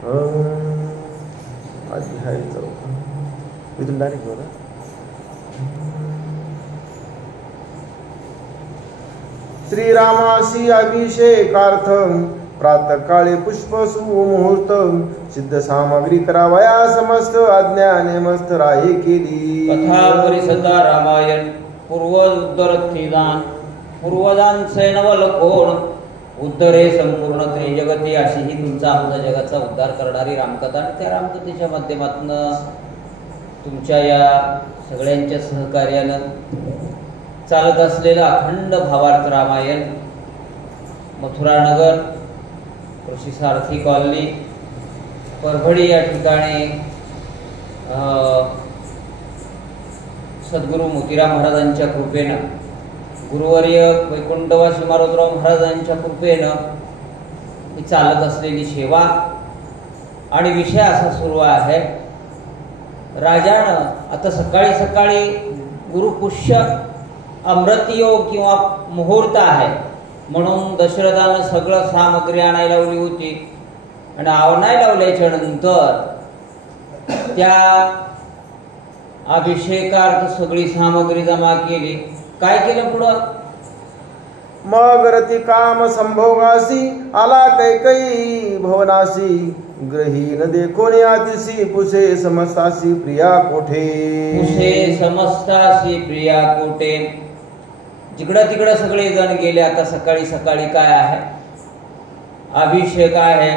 अध्याय 4 इथून डायरेक्ट बघा. श्रीरामासी अभिषेकार्थ प्रातःकाळी पुष्प सुमुहूर्त सिद्ध सामग्री करावया समस्त आज्ञाने मस्त राही केली. कथा परिसदा रामायण पूर्व उत्तर थिदान पूर्वदांचे नवल कोण उद्धरे संपूर्ण त्रिजगती अशी ही तुमचा आमचा जगाचा उद्धार करणारी रामकथा आणि त्या रामकथेच्या माध्यमातून तुमच्या या सगळ्यांच्या सहकार्यानं चालत असलेलं अखंड भावार्थ रामायण मथुरानगर कृषी सारथी कॉलनी परभणी या ठिकाणी सद्गुरू मोतीराम महाराजांच्या कृपेनं गुरुवर्य वैकुंठवासी मारुतराव महाराजांच्या कृपेनं ही चालत असलेली सेवा आणि विषय असा सुरू आहे. राजानं आता सकाळी सकाळी गुरुपुष्य अमृतयोग किंवा मुहूर्त आहे म्हणून दशरथानं सगळं सामग्री आणायला लावली होती आणि आणायला लावल्याच्या नंतर त्या अभिषेकार्थ सगळी सामग्री जमा केली. काय केलं पुढं? मग रती काम संभोगासी आला कैकई भवनासी ग्रहीन देखोन आतिसी पुसे समस्तासी प्रिया कोठे. पुसे समस्तासी प्रिया कोठे. जिकडं तिकडं सगळे जण गेले. आता सकाळी सकाळी काय आहे? अभिषेक आहे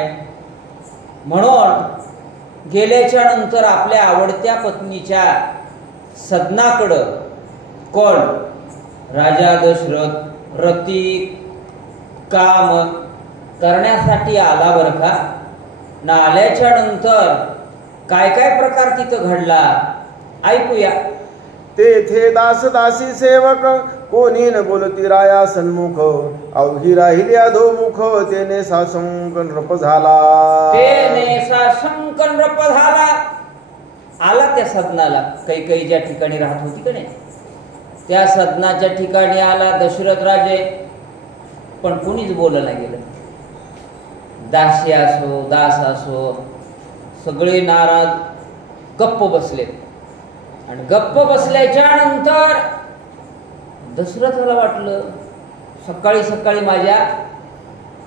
म्हणून गेल्याच्या नंतर आपल्या आवडत्या पत्नीच्या सदनाकडं कोण? राजा दशरथ रती काम करण्यासाठी आला बरं का. ना आल्याच्या नंतर काय काय प्रकार तिथं घडला ऐकूया. तेथे दास दासी सेवक कोणी न बोलती राया सन्मुख अवघी राहिली अधोमुख तेने साशंकन रप झाला. तेने साशंकन रप झाला. आला त्या सदनाला. काही ज्या ठिकाणी राहत होती का नाही त्या सदनाच्या ठिकाणी आला दशरथ राजे. पण कोणीच बोललं नाही गेलं. दासी असो दास असो सगळे नाराज गप्प बसले. आणि गप्प बसल्याच्या नंतर दशरथाला वाटलं सकाळी सकाळी माझ्या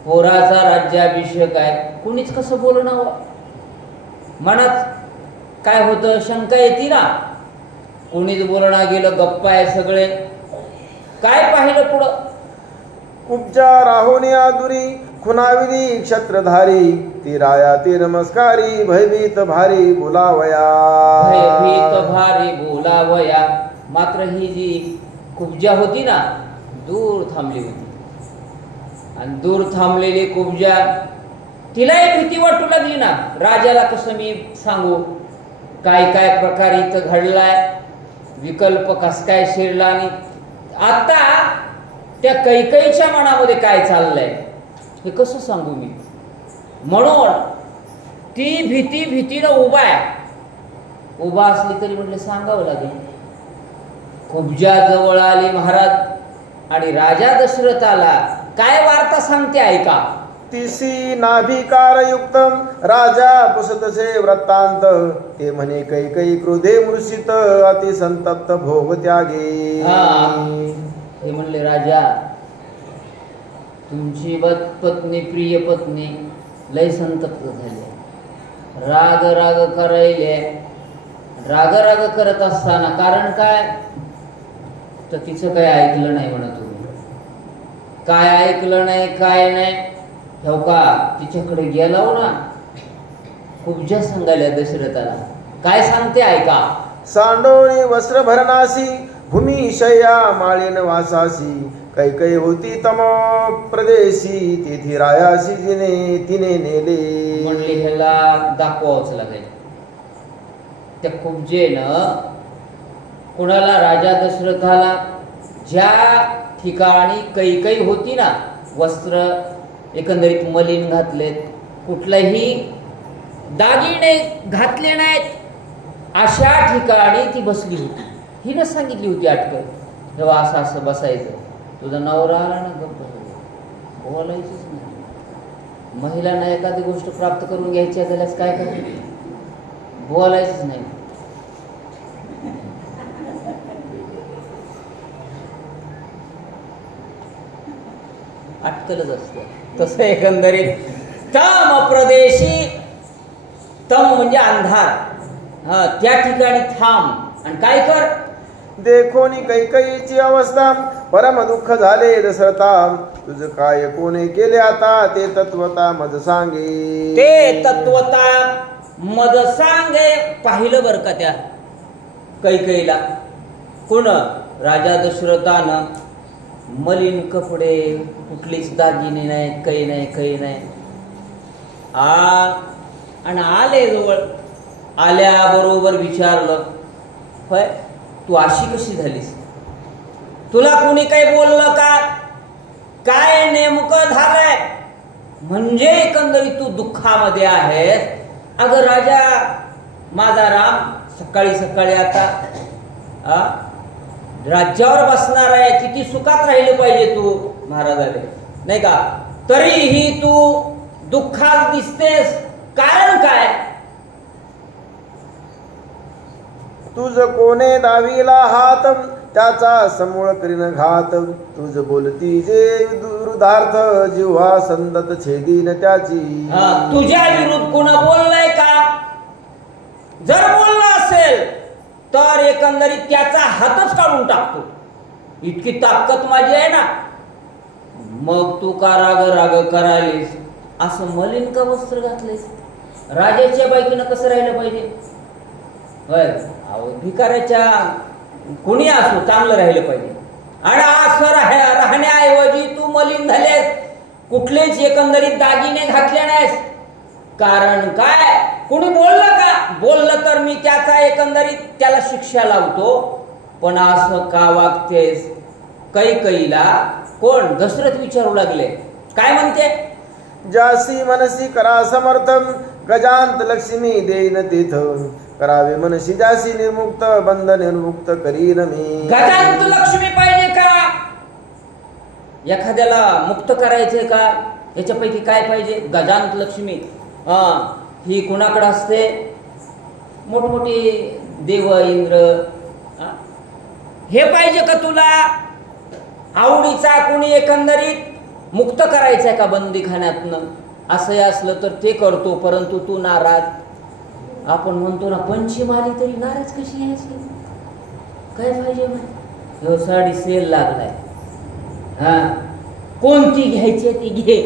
पोराचा राज्याभिषेक आहे. कोणीच कसं बोलणं. मनात काय होतं? शंका येते ना. कोणीच बोलणं गेलं. गप्पा आहे सगळे. काय पाहिलं पुढं? कुब्जा राहोनी आदुरी खुनाविनी क्षत्रधारी ती राया ती नमस्कारी भयभीत भारी बोलावया. भयभीत भारी बोलावया. मात्र ही जी कुब्जा होती ना दूर थांबली होती. आणि दूर थांबलेली कुब्जा तिलाही भीती वाटू लागली ना. राजाला कसं मी सांगू काय काय प्रकार इथं घडलाय. विकल्प कस काय शिरला. आणि आता त्या कैकईच्या मनामध्ये काय चाललंय हे कसं सांगू मी. म्हणून ती भीतीनं उभा आहे. उभा असली तरी म्हटलं सांगावं लागेल. कुब्जा जवळ आली महाराज आणि राजा दशरथाला काय वार्ता सांगते ऐका. तिसी नाभिकार युक्त राजा पुसतसे वृत्तांत ते म्हणे कैकई क्रोधे मूर्छित अति संतप्त भोग त्यागे. हे म्हणले राजा तुमची पत्नी प्रिय पत्नी लय संतप्त झाली. राग राग करायले. राग राग करत असताना कारण काय तर तिचं काय ऐकलं नाही म्हणत. तुम्ही काय ऐकलं नाही काय नाही हो का. तिच्याकडे गेला हो ना. कुब्जा सांगायला दशरथाला काय सांगते ऐका. सांडोळी वस्त्र भरणासी भूमी शय्या माळीन वासासी कैकई होती तम प्रदेशी तेथे रायासी तिने नेले. म्हणले ह्याला दाखवावंच लागेल. त्या कुब्जेनं कुणाला? राजा दशरथाला ज्या ठिकाणी कैकई होती ना वस्त्र एकंदरीत मलिन घातलेत कुठलेही दागिने घातले नाहीत अशा ठिकाणी ती बसली होती. हिनं सांगितली होती अटकळ जेव्हा असं असं बसायचं. तुझा नवरा आला ना गप्प बोलायचंच नाही. महिलांना एखादी गोष्ट प्राप्त करून घ्यायची आहे त्यालाच काय करायचं, बोलायचंच नाही. अटकलच असतं तसं एकंदरीत. तम प्रदेशी, तम म्हणजे अंधार, त्या ठिकाणी थांब आणि काय कर. देखोनी कैकईची अवस्था परम दुःख झाले दशरथा, तुझ काय कोणे केले आता ते तत्वता मज सांगे. ते तत्वता मज सांगे. पाहिलं बर का त्या कैकईला, कोण राजा दशरथानं मलिन कपडे, कुठलीच दागिने नाही, काही नाही, काही नाही. आणि आले जवळ, आल्याबरोबर विचारलं, होय तू अशी कशी झालीस, तुला कोणी काही बोललं का, काय नेमकं झालंय, म्हणजे एकंदरीत तू दुःखामध्ये आहेस. अगं राजा, माझा राम सकाळी सकाळी आता राज्यावर बसणार आहे, किती सुखात राहिले पाहिजे तू महाराजाने, नाही का, तरीही तू दुःखात दिसतेस, कारण काय. तुझ कोणे दावीला हात, त्याचा समूळ करीन घात. तुझ बोलती जे विरुद्धार्थ, जिव्हा संदत छेदीन त्याची. तुझ्या विरुद्ध कोण बोललंय का, जर बोललं असेल तर एकंदरीत त्याचा हातच काढून टाकतो, इतकी ताकद माझी आहे ना. मग तू का राग राग करायलीस, असं मलिन का वस्त्र घातलेस, राजाच्या बायकीनं कसं राहिलं पाहिजे. भिकाऱ्याच्या कोणी असो चांगलं राहिलं पाहिजे. आणि असं राहण्याऐवजी तू मलिन झालेस, कुठलेच एकंदरीत दागिने घातले नाहीस, कारण काय. कोणी बोललं का, बोललं तर मी त्याचा एकंदरीत त्याला शिक्षा लावतो. पण असं का वागतेस. कैकईला कोण दशरथ विचारू लागले, काय म्हणते. जासी मनसी करा समर्थम, गजांत लक्ष्मी देईन तीथ. करावे मनसी जासी निर्मुक्त, बंध निर्मुक्त करीन मी. गजांत लक्ष्मी पाहिजे का, एखाद्याला मुक्त करायचे का, याच्यापैकी काय पाहिजे. गजांत लक्ष्मी ही कुणाकडे असते, मोठमोठी देव इंद्र, हे पाहिजे का तुला. आवडीचा कोणी एकंदरीत मुक्त करायचंय का बंदीखान्यातनं, असं असलं तर ते करतो, परंतु तू नाराज. आपण म्हणतो ना पंचीम आली तरी नाराज कशी यायची, काय पाहिजे म्हणे. साडी सेल लागलाय, कोणती घ्यायची ती घे,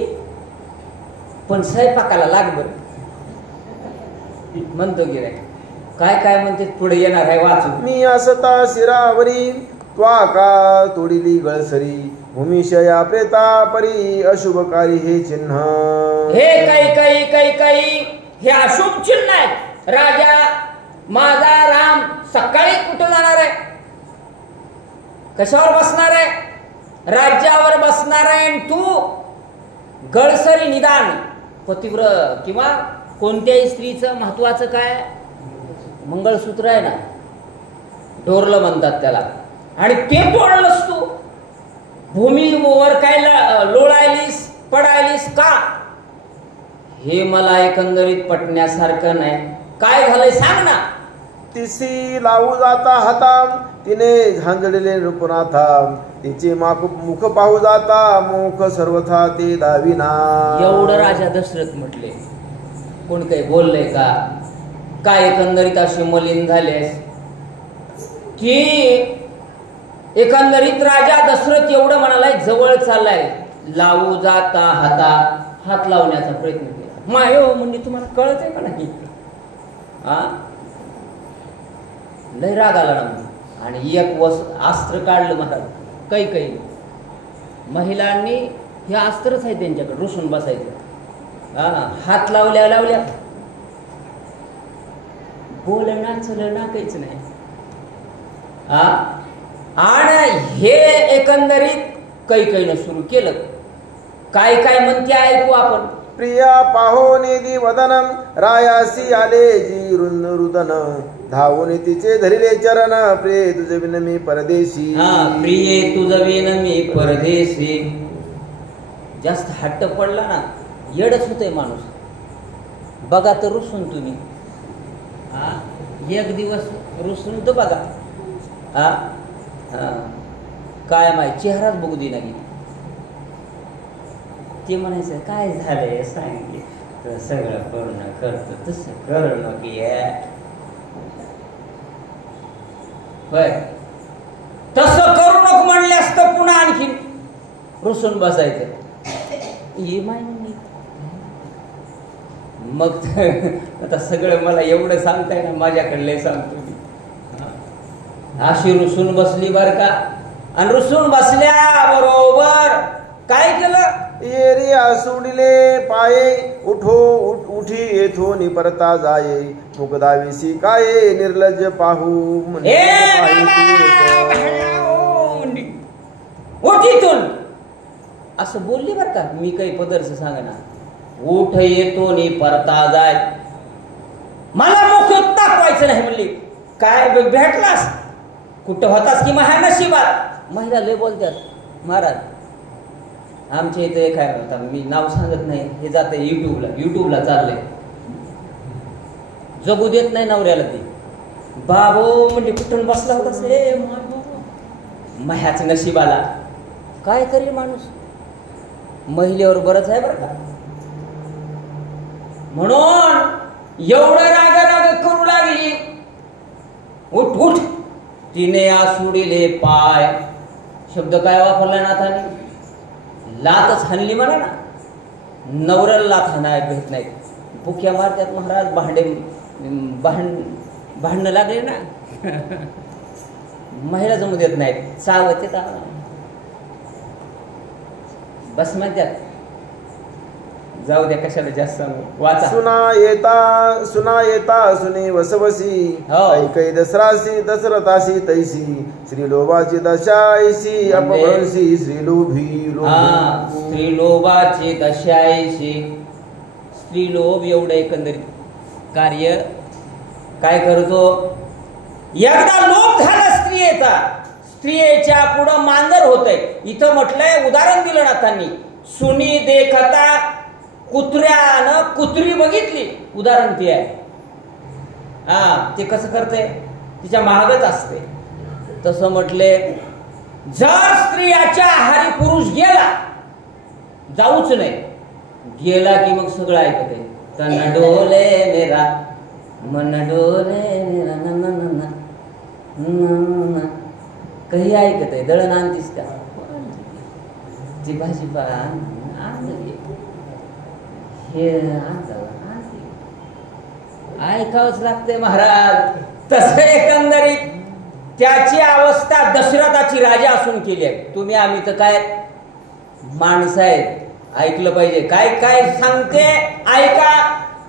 पण स्वयंपाकाला लाग बर म्हणतो गिराय. काय काय म्हणते पुढे येणार आहे वाचू. मी असता शिरावरी, त्वा का तोडिली गळसरी. भूमिशया प्रेता परी, अशुभकारी हे चिन्ह. हे काही हे अशुभ चिन्ह आहे. राजा माझा राम सकाळी कुठं जाणार आहे, कशावर बसणार आहे, राज्यावर बसणार आहे. आणि तू गळसरी निदान पतिव्रत किंवा कोणत्याही स्त्रीचं महत्वाचं काय, मंगळसूत्र आहे ना, डोरलं म्हणतात त्याला, आणि ते तोडलंस तू. भूमीवर काय लोळायलीस पडायलीस का, हे मला एकंदरीत पटण्यासारखं नाही. काय झालंय सांग ना. तिसी लावू जाता हाता, तिने झांजलेले नृपनाथा. तिचे मुख पाहू जाता, मुख सर्वथा ते दाविना. एवढं राजा दशरथ म्हटले, कोण काही बोललंय का, काय एकंदरीत असे मलिन झालेस की एकंदरीत राजा दशरथ एवढं म्हणालाय, जवळ चाललाय, लावू जाता हाता, हात लावण्याचा प्रयत्न केला. मायो म्हणजे तुम्हाला कळत आहे का नाही, लय राग आला ना. आणि एक अस्त्र काढलं महाराज. काही महिलांनी हे अस्त्रच आहे त्यांच्याकडे, रुसून बसायचं. हात लावल्या लावल्या, बोलणं चलणं काहीच नाही. आणि हे एकंदरीत कैकईनं सुरू केलं. काय काय म्हणते ऐकू आपण. प्रिया पाहो निधी वदनम, रायासी आले जी रुदन. धावून तिचे धरिले चरण, प्रिय तुझ विन मी परदेशी. प्रिय तुझ विन मी परदेशी. जास्त हट्ट पडला ना येडच होतंय माणूस. बघा तर रुसून तुम्ही, हा, एक दिवस रुसून तर बघा, हा, काय माहिती चेहराच बघू दे नाही. ते म्हणायचं काय झालंय सांगितले सगळं पूर्ण करतो तसं करू नको होय, तसं करू नको म्हणल्यास तर पुन्हा आणखीन रुसून बसायचं. ये माहिती मग आता सगळं मला एवढं सांगताय ना, माझ्याकडले सांगतो मी. अशी रुसून बसली बर का, आणि रुसून बसल्या बरोबर काय केलं, येरिया सोडिले पाये उठो उठी येथो निपरता जाये मुकदाविसी काय निर्लज्ज पाहू उठीतून असं बोलली बर का. मी काही पदरच सांगना. उठ येतो नि परता जाय, मला मुख दाखवायचं नाही म्हणली. काय भेटलास कुठं होतास की माझ्या नशिबात. महिला लय बोलतात महाराज. आमच्या इथे काय होता, मी नाव सांगत नाही, हे जाते युट्यूबला चाललंय. जगू देत नाही नवऱ्याला. ते बाबो म्हणजे कुठून बसला होता माह्याच नशिबाला. काय करेल माणूस, महिलेवर बरंच आहे बरं का. म्हणून एवढं राग करू लागली. उठ उठ, तिने आसुडिले पाय. शब्द काय वापरला नाथाने, लातच हाणली म्हणा ना. नवऱ्याला लात हाणाय भेट नाही, बुक्या मारतात महाराज. भांडणं लागले ना महिला जमू देत नाही, सावत येतात बस म्हणतात. जाऊ द्या कशाला जास्त वाचा. सुना येता सुने वसवसी ऐकै दसरासी दसरथासी तैसी श्रीलोभाची दशायसी अपभ्रंशी श्रीलोभी. स्त्रीलोभाची दशायसी. स्त्रीलोभ एवढं एकंदरीत कार्य काय करतो. एकदा लोभ झाला स्त्रियेचा, स्त्रियेच्या पुढं मांजर होतंय. इथं म्हटलंय, उदाहरण दिलं ना त्यांनी. सुनी देखता कुत्र्यानं कुत्री बघितली, उदाहरण ते आहे. ते कसं करते, तिच्या महागच असते. तसं म्हटले, जर स्त्रियाच्या आहारी पुरुष गेला, जाऊच नाही, गेला की मग सगळं ऐकत आहे. तन डोले मेरा मन डोले मेरा न काही ऐकत आहे. दळण आणतीस का, ती भाजी हे ऐकावंच लागते महाराज. तसं एकंदरीत त्याची अवस्था दशरथाची राजा असून केली आहे. तुम्ही आम्ही तर काय माणसं आहेत, ऐकलं पाहिजे. काय काय सांगते ऐका.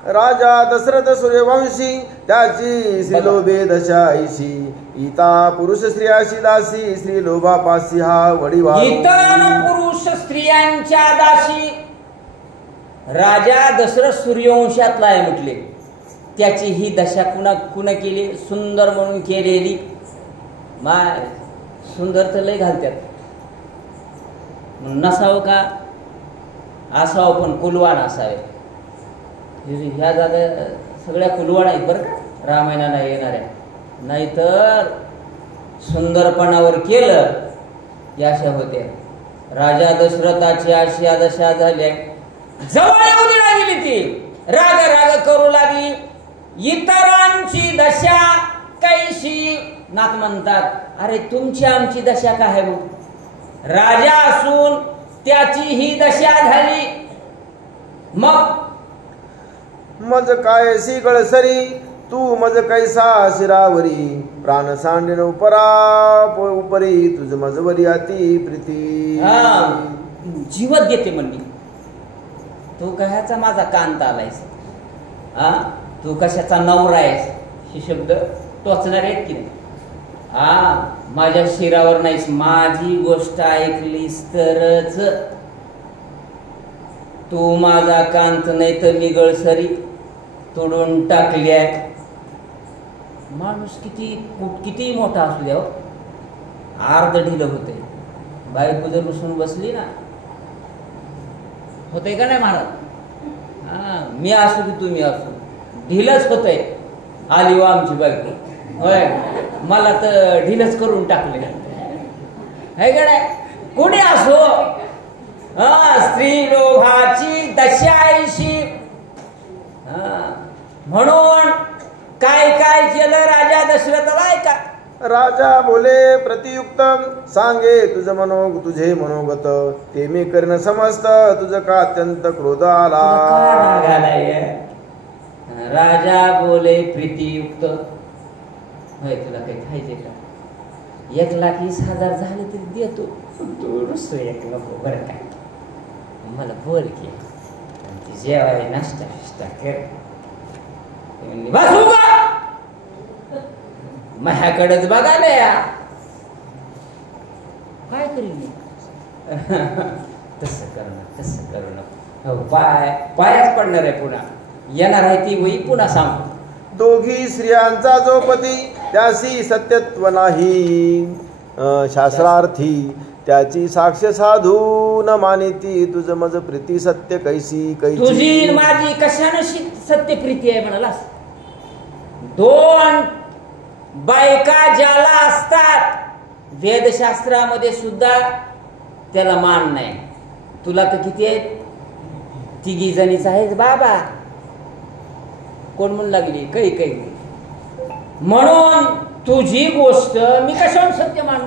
राजा दशरथ सूर्यवंशी त्याची श्रीलोभे दशाईशी इता पुरुष स्त्रियाशी दासी श्रीलोभापासी हा वडिवा. इतर पुरुष स्त्रियांच्या दासी. राजा दशरथ सूर्यवंशातला आहे म्हटले. त्याची ही दशा कुणा केली, सुंदर म्हणून केलेली. माय सुंदर तर लय घालतात. नसावं का, असावं पण कुलवाण असावे. ह्या जागा सगळ्या कुलवाण आहेत बरं का रामायणाला येणाऱ्या. नाहीतर सुंदरपणावर केलं याशा होत्या. राजा दशरथाची अशा दशा झाल्या. जवळ येऊ लागली ती, राग करू लागली. इतरांची दशा कैशी. नाथ म्हणतात, अरे तुमची आमची दशा काय आहे. राजा असून त्याची ही दशा झाली. मज काय सी गळसरी तू मज कैसा शिरावरी प्राण सांडेन उपरी तुझ मजवरी अति प्रीती. जीवत देते म्हणली. तू कशाचा माझा कांता आलायस, तू कशाचा नवरा आहेस. हे शब्द टोचणारे आहेत की नाही. माझ्या शिरावर नाहीस, माझी गोष्ट ऐकलीस तरच तू माझा कांत, नाही तर मी गळसरी तोडून टाकल्या. माणूस किती मोठा असू द्या, अर्ध ढिलं होते. बायको जर बसून बसली ना, होते का नाही महाराज. मी असू की तुम्ही असू, ढिलच होतंय. आली व आमची बायको, होय मला तर ढिलच करून टाकले. है का नाही? कोणी असो, स्त्री लोभाची दशाऐशी. म्हणून काय काय केलं राजा दशरथाला ऐका. राजा बोले प्रतियुक्तम, सांगे तुझं तुझे मनोगत, ते मी करीन समस्त, तुझं का अत्यंत क्रोध आला. राजा बोले प्रीतियुक्त, होय तुला काही खायचे का? 1,20,000 झाले तरी देतो, तू रुसू एक नको बरं काय, मला बोल की ती जेवाय नाश्ता फिष्टा कर. बसू का माझ्याकडेच बघायला या, काय करीन तसं करणं पायाच पडणार आहे. पुन्हा येणार आहे ती वही पुन्हा सांगू. दोघी स्त्रियांचा जो पती, त्यासी सत्यत्व नाही, शास्त्रार्थी त्याची साक्ष साधू न मानिती, तुझ मज प्रीती सत्य कैसी कैसी. तुझी माझी कशाने सत्य प्रीती आहे म्हणालास? 2 बायका ज्याला असतात वेदशास्त्रामध्ये सुद्धा त्याला मान नाही. तुला तर किती आहेत? 3 जणीच आहेत बाबा. कोण म्हणू लागली? काही म्हणून तुझी गोष्ट मी कशावर सत्य मानू?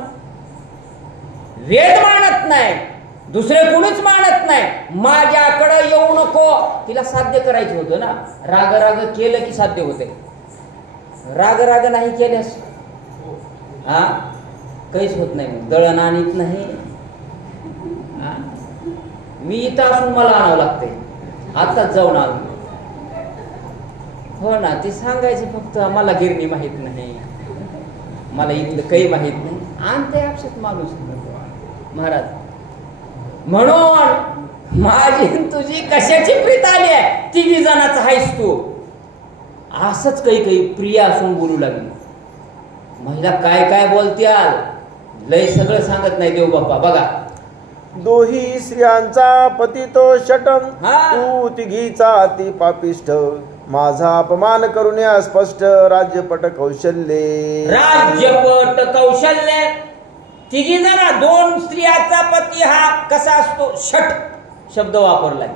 वेद मानत नाही, दुसरे कुणीच मानत नाही. माझ्याकडे येऊ नको. तिला साध्य करायचं होतं ना. राग केलं की साध्य होते. राग नाही केल्यास काहीच होत नाही. मग दळण आणत नाही. मी इथं असून मला आणावं लागते. आताच जाऊन आलो. हो ना, ते सांगायचं फक्त मला गिरणी माहित नाही, मला इथलं काही माहित नाही. आणते आपशात माणूस महाराज. म्हणून माझी तुझी कशाची प्रीत आली आहे? 3 जणांचा आहेस तू. असंच काही प्रिया असून बोलू लागली. महिला काय काय बोलत्याल, लय सगळं सांगत नाही देव बाप्पा. बघा, दोही स्त्रियांचा पती तो शटम, तू तिघीचा अति पापिष्ठ, माझा अपमान करून स्पष्ट, राज्यपट कौशल्ये. राज्यपट कौशल्य 3 जण, 2 स्त्रियांचा पती हा कसा असतो? शट शब्द वापरलाय.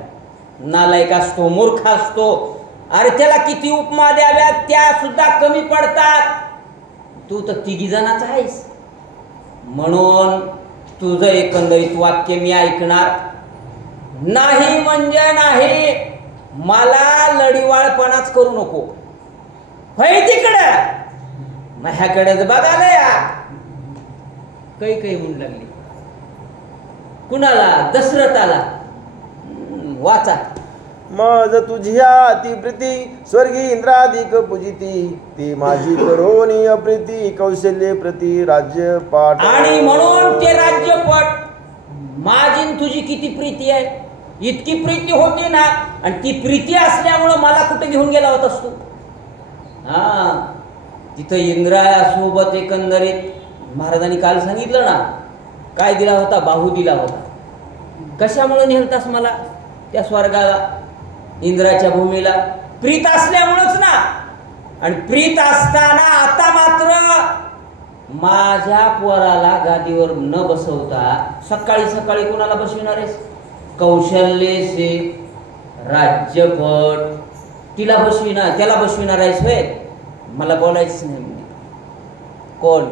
नालायक असतो, मूर्ख असतो. अरे त्याला किती उपमा द्याव्या त्या सुद्धा कमी पडतात. तू तर 3 जणांचा आहेस. म्हणून तुझं एकंदरीत वाक्य मी ऐकणार नाही म्हणजे नाही. मला लढीवाळपणाच करू नको. होय तिकडं माझ्याकडेच बघायला या. काही म्हणू लागली. कुणाला? दशरथाला. वाचा. मज तुझ्या अतिप्रीती, स्वर्गी इंद्राधिक पूजिती, ती माझी करोनी अप्रीती, कौशल्ये प्रति राज्यपाट. आणि म्हणून ते राज्यपट. माझी तुझी किती प्रीती आहे? इतकी प्रीती होती ना. आणि ती प्रीती असल्यामुळं मला कुठे घेऊन गेला होतास तू? तिथं इंद्रासोबत एकंदरीत महाराजांनी काल सांगितलं ना, काय दिला होता? बाहू दिला होता. कशामुळे नेलतास मला त्या स्वर्गाला, इंद्राच्या भूमीला? प्रीत असल्यामुळंच ना. आणि प्रीत असताना आता मात्र माझ्या पोराला गादीवर न बसवता सकाळी कोणाला बसविणार आहेस? कौशल्येसे राज्यपट. तिला बसविणार, त्याला बसविणार आहेस होय? मला बोलायच नाही. कोण?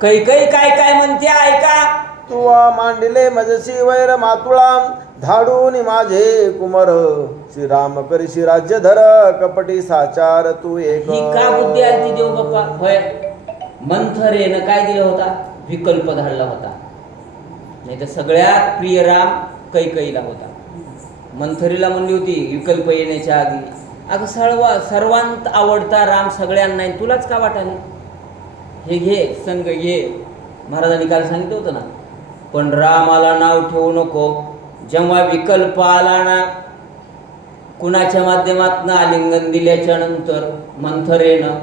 काही काय म्हणते ऐका. तुवा मांडिले मजसी वैर मातुळाम, धाडून माझे कुमर, श्रीराम करीशी राज्य धर, कपटी साचार तू एक. ही का बुद्धी आली देव बाप्पा? होय, मंथरेनं काय दिला होता? विकल्प धाडला होता. नाही तर सगळ्यात प्रिय राम कैकेयीला होता. मंथरीला म्हणली होती विकल्प येण्याच्या आधी, अगं सर्वांत आवडता राम सगळ्यांना नाही, तुलाच का वाटायला? हे घे, संग घे. महाराजांनी काल सांगितलं होतं ना. पण रामाला नाव ठेवू नको. जेव्हा विकल्प आला ना, कुणाच्या माध्यमातून आलिंगन दिल्याच्या नंतर मंथरेनं,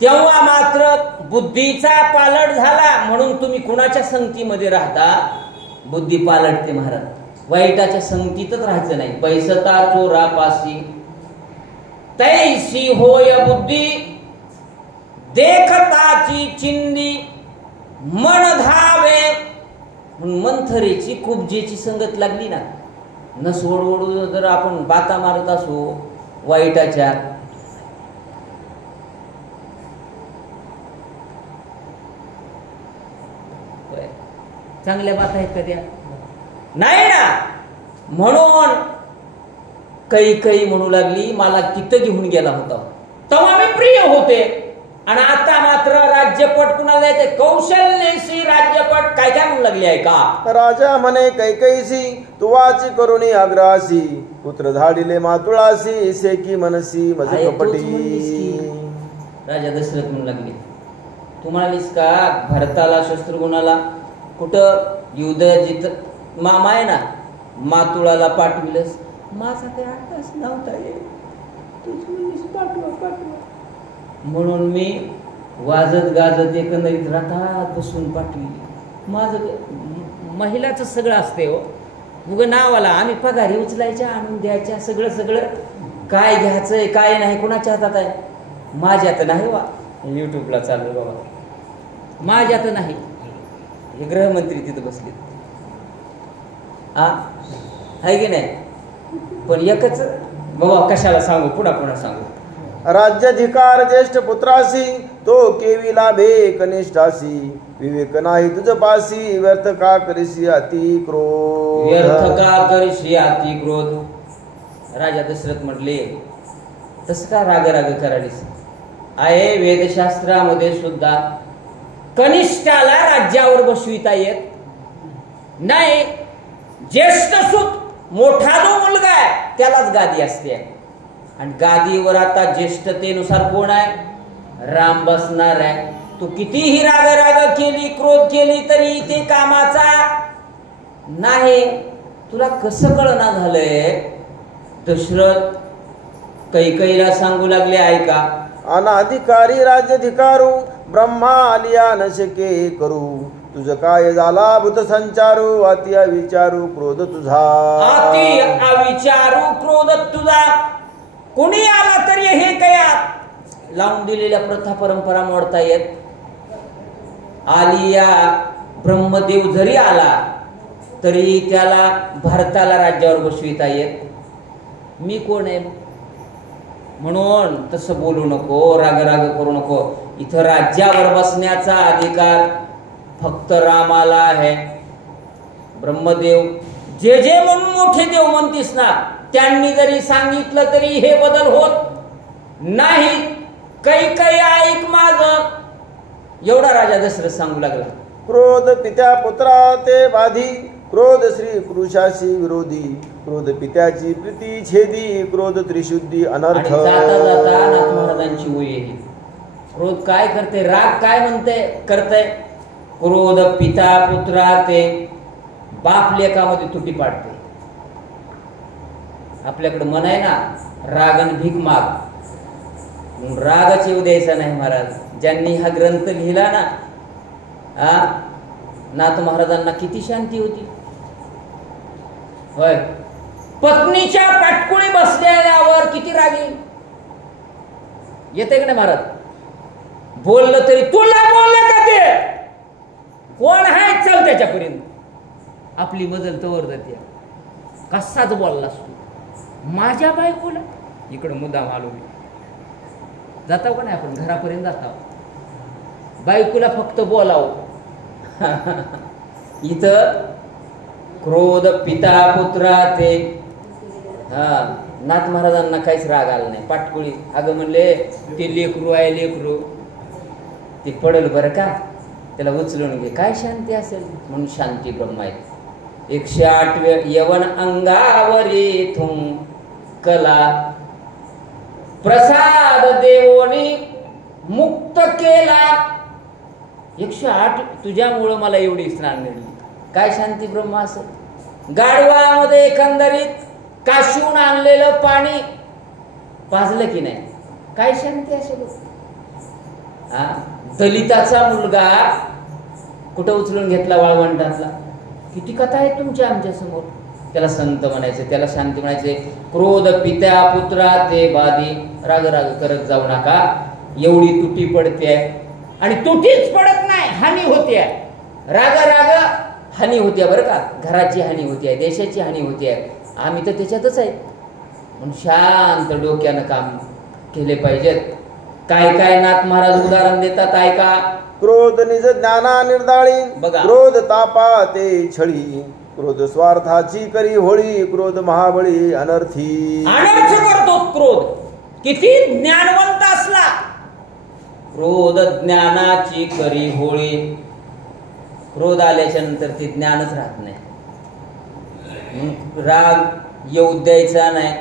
तेव्हा मात्र बुद्धीचा पालट झाला. म्हणून तुम्ही कुणाच्या संगतीमध्ये राहता, बुद्धी पालटते महाराज. वाईटाच्या संगतीतच राहायचं नाही. पैसता चोरापासी तैसी होय बुद्धी, देखताची चिंदी मन धावे. म्हणून मंथरेची कुब्जेची संगत लागली ना, नस ओढू जर आपण बाता मारत असो वाईटाच्या, चांगल्या बाता आहेत का त्या? नाही ना. म्हणून काही म्हणू लागली मला तिथं घेऊन गेला होता तेव्हा मी प्रिय होते, आणि आता मात्र राज्यपट कुणाला येते? कौशल्यशी राज्यपट. काय काय म्हणू लागली आहे का? राजा म्हणे कैकैसी तुवाची करुणी आग्रासी, पुत्र धाडिले मातुळासी, सेकी मनसी मज कपटी. राजा दशरथ म्हणू लागले, तू म्हणालीस का भरताला शत्रुघ्नाला कुठं युद्ध जिथं मामा आहे ना मातुळाला पाठविलंस? माझा काही आताच नव्हता तूच म्हणलीस पाठवा. म्हणून मी वाजत गाजत एकंदरीत रथात बसून पाठविली. माझं महिलाचं सगळं असते हो, उगं नावाला आम्ही पगारी उचलायच्या आणून द्यायच्या, सगळं काय घ्यायचंय काय नाही कुणाच्या हातात आहे? माझ्यात नाही वा. युट्यूबला चालू बाबा, माझ्यात नाही. हे गृहमंत्री तिथं बसले आहे की नाही? पण एकच बाबा कशाला सांगू, पुन्हा सांगू. राज्याधिकार ज्येष्ठ पुत्रासी, तो केविला भे कनिष्ठासी, विवेक नाही तुझ पासी, व्यर्थ का करीसी अति क्रोध. व्यर्थ का करीसी अति क्रोध. राजा दशरथ म्हटले, तसं का राग करालीस? आहे वेदशास्त्रामध्ये सुद्धा कनिष्ठाला राज्यावर बसविता येत नाही. ज्येष्ठ सुत मोठा जो मुलगा आहे त्यालाच गादी असते, आणि गादीवर आता ज्येष्ठतेनुसार कोण आहे? राम बसणार आहे. तू कितीही राग केली क्रोध केली तरी ते कामाचा नाही. तुला कसं कळना झालंय? दशरथ कैकेयीला सांगू लागले, ऐका, अनाधिकारी राज्याधिकारू, ब्रह्मा आलिया न शके करू, तुझ काय झाला भूत संचारू, अति अविचारू क्रोध तुझा. अति अविचारू क्रोध तुझा. कोणी आला तरी हे काय लावून दिलेल्या प्रथा परंपरा मोडता येत? आलिया ब्रह्मदेव जरी आला तरी त्याला भारताला राज्यावर बसविता येत? मी कोण आहे? म्हणून तसं बोलू नको, राग करू नको. इथं राज्यावर बसण्याचा अधिकार फक्त रामाला आहे. ब्रह्मदेव जे म्हणून मोठे देव म्हणतीस ना, त्यांनी जरी सांगितलं तरी हे बदल होत नाही. काही ऐक माझं. एवढा राजा दशरथ सांगू लागला. क्रोध पित्या पुत्रा ते बाधी, क्रोध श्री पुरुषाशी विरोधी, क्रोध पित्याची प्रीती छेदी, क्रोध त्रिशुद्धी अनर्थ. जाता नाथ महाराजांची ओळी आहे. क्रोध काय करते? राग काय म्हणते करते? क्रोध पिता पुत्रा ते बाप लेकामध्ये तुटी पाडते. आपल्याकडे मन आहे ना, रागन भीक माग. रागच येऊ द्यायचा नाही महाराज. ज्यांनी हा ग्रंथ लिहिला ना, नाथ महाराजांना किती शांती होती होय. पत्नीच्या पाटकुळी बसल्यावर किती राग येते का नाही महाराज? बोललं तरी तुला बोललं का ते? कोण आहे चल त्याच्यापर्यंत. आपली मजल तवर जाते. कसाच बोललास तू माझ्या बायकोला? इकडं मुद्दाम आलो मी. जाताव का नाही आपण घरापर्यंत जाताव, बायकोला फक्त बोलाव. इथं क्रोध पिता पुत्रा ते नाथ महाराजांना काहीच राग आला नाही. पाटकुळी अगं म्हणले ते लेकरू आहे लेकरू, ते पडल बरं का, त्याला उचलून घे. काय शांती असेल? म्हणून शांती ब्रह्म आहे. 108 यवन अंगावरी थुं कला, प्रसाद देवोनी मुक्त केला. 108 तुझ्यामुळं मला एवढी स्नान मिळली. काय शांती ब्रह्म असेल? गाढवामध्ये एकंदरीत काशून आणलेलं पाणी पाजलं की नाही, काय शांती असेल? दलिताचा मुलगा कुठं उचलून घेतला वाळवंटातला. किती कथा आहेत तुमच्या आमच्या समोर. त्याला संत म्हणायचे, त्याला शांती म्हणायचे. क्रोध पित्या पुत्रा ते बाधी, राग राग करत जाऊ नका. एवढी तुटी पडते आणि तुटीच पडत नाही, हानी होते. राग राग हानी होते बरं का. घराची हानी होते, देशाची हानी होते. आम्ही तर त्याच्यातच आहे. म्हणून शांत डोक्यानं काम केले पाहिजेत. काय काय नाथ महाराज उदाहरण देतात ऐका. क्रोध निज ज्ञाना निर्दाळी, बघा. क्रोध तापा ते छळी, क्रोध स्वार्थाची करी होळी, क्रोध महाबळी अनर्थी. अनर्थ करतो क्रोध. किती ज्ञानवंत असला, क्रोध ज्ञानाची करी होळी. क्रोध आल्याच्या नंतर ते ज्ञानच राहत नाही. राग येऊ द्यायचा नाही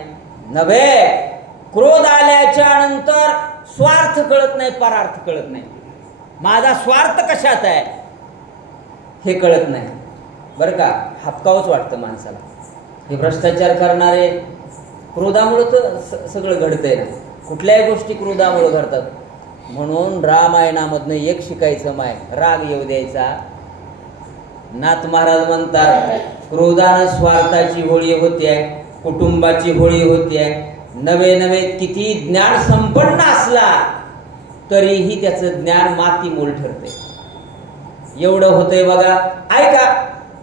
नव्हे. क्रोध आल्याच्या नंतर स्वार्थ कळत नाही, परार्थ कळत नाही. माझा स्वार्थ कशात आहे हे कळत नाही बरं का. हापकावच वाटतं माणसाला. हे भ्रष्टाचार करणारे क्रोधामुळे तर सगळं घडतंय ना. कुठल्याही गोष्टी क्रोधामुळे घडतात. म्हणून रामायणामधनं एक शिकायचं माय, राग येऊ द्यायचा. नाथ महाराज म्हणतात क्रोधानं स्वार्थाची होळी होते, कुटुंबाची होळी होते. नवे नवे किती ज्ञान संपन्न असला तरीही त्याचं ज्ञान माती मोल ठरते. एवढं होतंय बघा ऐका.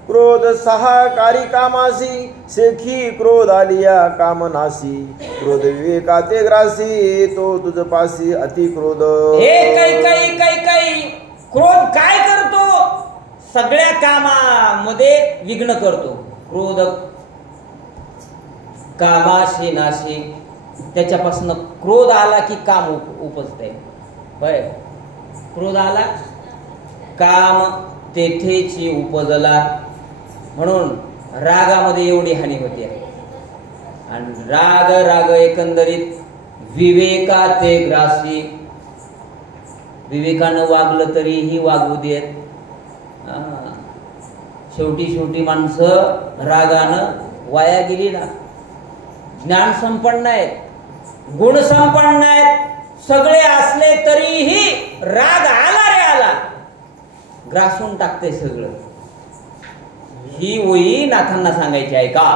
क्रोध सहाकारी कामासी, शेखी क्रोध आलिया कामनासी, क्रोध विवेकाते ग्रासी, तो तुझ पासी अति क्रोध. हे काही क्रोध काय करतो, सगळ्या कामामध्ये विघ्न करतो. क्रोध कामाशी नाशी, त्याच्यापासून क्रोध आला की काम उपजते. होय, क्रोध आला काम तेथेची उपजला. म्हणून रागामध्ये एवढी हानी होते. आणि राग राग एकंदरीत विवेकाते ग्रासी. विवेकानं वागलं तरीही वागू देत. शेवटी माणसं रागानं वाया गेली ना. ज्ञान संपन्न आहेत, गुण संपन्न आहेत, सगळे असले तरीही राग आला रे आला ग्रासून टाकते सगळं. ही ओळी नाथांना सांगायची आहे का.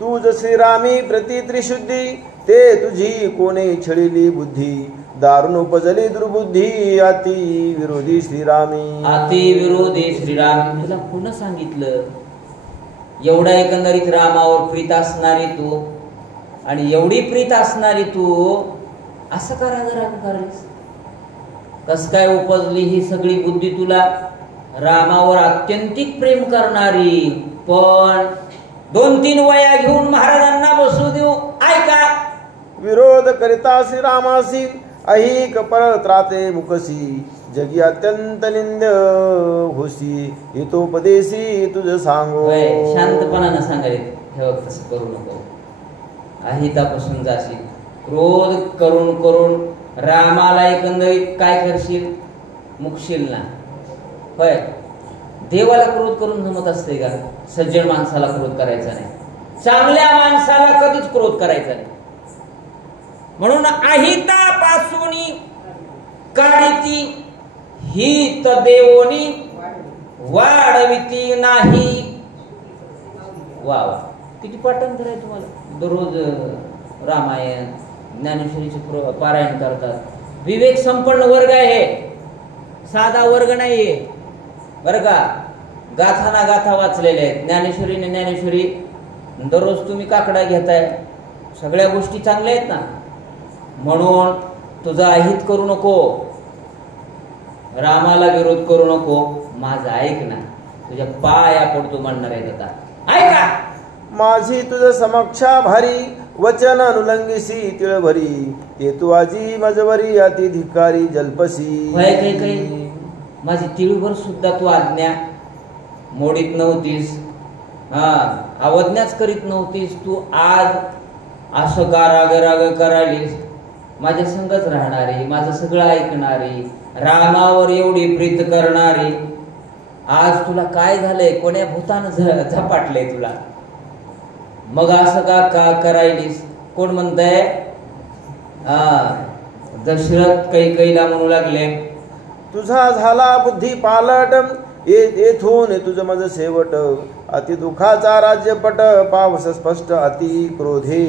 तुझ श्रीरामी प्रति त्रिशुद्धी, ते तुझी कोणे छळिली बुद्धी, दारुण उपजली दुर्बुद्धी, अति विरोधी श्रीरामी. अति विरोधी श्रीराम. तुला पुन्हा सांगितलं. एवढा एकंदरीत रामावर प्रीत असणारी तू, आणि एवढी प्रीत असणारी तू असं का राग करायस. कस काय उपजली ही सगळी बुद्धी तुला. रामावर अत्यंतिक प्रेम करणारी, पण 2-3 वया घेऊन महाराजांना बसू देऊ ऐका. विरोध करिता श्रीरामासी, अहिक पर त्राते मुखसी, जगी अत्यंत निंद होसी, हितोपदेशी तुझ सांगो. शांतपणानं सांगायला ठेव, तसं करू नको. अहितापासून जाशील. क्रोध करून करून रामाला एकंदरीत काय करशील, मुकशील ना. होय, देवाला क्रोध करून जमत असते का. सज्जन माणसाला क्रोध करायचा नाही, चांगल्या माणसाला कधीच क्रोध करायचा नाही. म्हणून अहितापासून काढिती, हित देवोनी वाढविती नाही. वा वा, किती पाठांतर आहे तुम्हाला. दररोज रामायण ज्ञानेश्वरीचे पारायण करतात. विवेक संपन्न वर्ग आहे, साधा वर्ग नाहीये बरं का. गाथा ना गाथा वाचलेल्या आहेत. ज्ञानेश्वरी दररोज तुम्ही काकडा घेताय. सगळ्या गोष्टी चांगल्या आहेत ना. म्हणून तुझा अहित करू नको, रामाला विरोध करू नको. माझं ऐक ना, तुझ्या पाया पडतो म्हणणार आहे आता ऐका. माझी तुझ समक्षा भारी, वचन अनुलंगिसी तिळभरी, ते तू आजी मजवरी अति धिकारी जल्पसी. काही माझी तिळभर सुद्धा तू आज्ञा मोडीत नव्हतीस, अवज्ञाच करीत नव्हतीस. तू आज असं का राग करायलीस. माझ्या संगच राहणारी, माझं सगळं ऐकणारी, रामावर एवढी प्रीत करणारी, आज तुला काय झालंय, कोण्या भूतानं झपाटलंय तुला. मग असं का करायलीस. कोण म्हणतंय. दशरथ कैकेयीला म्हणू लागले, तुझा झाला बुद्धी पालट, येथून तुझ मज शेवट, अति दुःखाचा राज्यपट पावस स्पष्ट अति क्रोधे.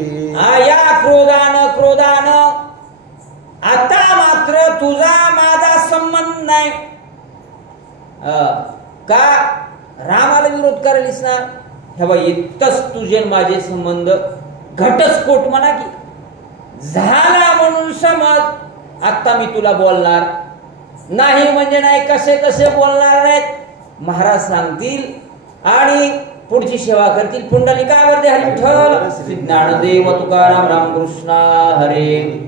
या क्रोधानं आता मात्र तुझा माझा संबंध नाही. का रामाला विरोध करायलीस ना, हे बघ इतकंच तुझे माझे संबंध घटस्फोट म्हणा की झाला म्हणून समज. आता मी तुला बोलणार नाही म्हणजे नाही, कसे कसे बोलणार नाहीत महाराज सांगतील आणि पुढची सेवा करतील. पुंडलिकावरती हरी विठ्ठल, श्री ज्ञानदेव तुकाराम रामकृष्ण हरे.